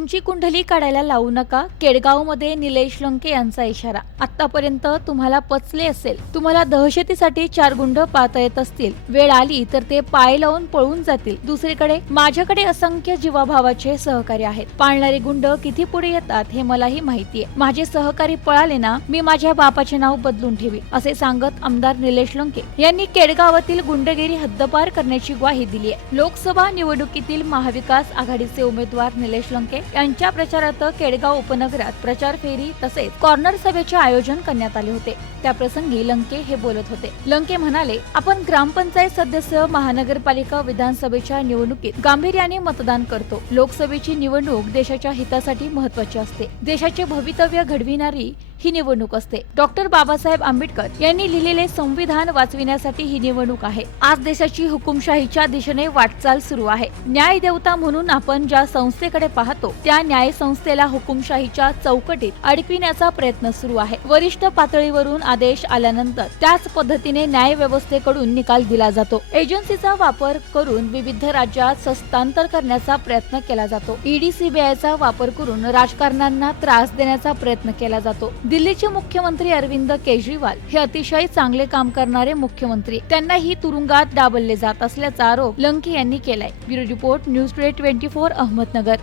तुमची कुंडली काढायला लावू नका. केडगावमध्ये निलेश लंके यांचा इशारा. आतापर्यंत तुम्हाला पचले असेल. तुम्हाला दहशतीसाठी चार गुंड पाहता येत असतील. वेळ आली तर ते पाय लावून पळून जातील. दुसरीकडे माझ्याकडे असंख्य जीवाभावाचे सहकारी आहेत. पाळणारे गुंड किती पुढे येतात हे मलाही माहितीये. माझे सहकारी पळाले ना मी माझ्या बापाचे नाव बदलून ठेवी असे सांगत आमदार निलेश लंके यांनी केडगावातील गुंडगिरी हद्दपार करण्याची ग्वाही दिली आहे लोकसभा निवडणुकीतील महाविकास आघाडीचे उमेदवार निलेश लंके यांच्या प्रचारार्थ केडगाव उपनगरात प्रचार फेरी तसेच कॉर्नर सभेचे आयोजन करण्यात आले होते. त्या प्रसंगी लंके हे बोलत होते. लंके म्हणाले आपण ग्रामपंचायत सदस्य महानगरपालिका विधानसभेच्या निवडणुकीत गांभीर्याने मतदान करतो. लोकसभेची निवडणूक देशाच्या हितासाठी महत्वाची असते. देशाचे भवितव्य घडविणारी ही निवडणूक असते. डॉक्टर बाबासाहेब आंबेडकर यांनी लिहिलेले संविधान वाचविण्यासाठी ही निवडणूक आहे. आज देशाची हुकुमशाहीच्या दिशेने वाटचाल सुरू आहे. न्याय देवता म्हणून आपण ज्या संस्थेकडे पाहतो त्या न्याय संस्थेला हुकुमशाहीच्या चौकटीत अडकविण्याचा प्रयत्न सुरू आहे. वरिष्ठ पातळीवरून आदेश आल्यानंतर त्याच पद्धतीने न्याय व्यवस्थेकडून निकाल दिला जातो. एजन्सीचा वापर करून विविध राज्यात हस्तांतर करण्याचा प्रयत्न केला जातो. ईडी सीबीआयचा वापर करून राजकारण्यांना त्रास देण्याचा प्रयत्न केला जातो. दिल्लीचे मुख्यमंत्री अरविंद केजरीवाल हे अतिशय चांगले काम करणारे मुख्यमंत्री. त्यांनाही तुरुंगात डाबलले जात असल्याचा आरोप लंके यांनी केलाय. Bureau report news today twenty four Ahmednagar.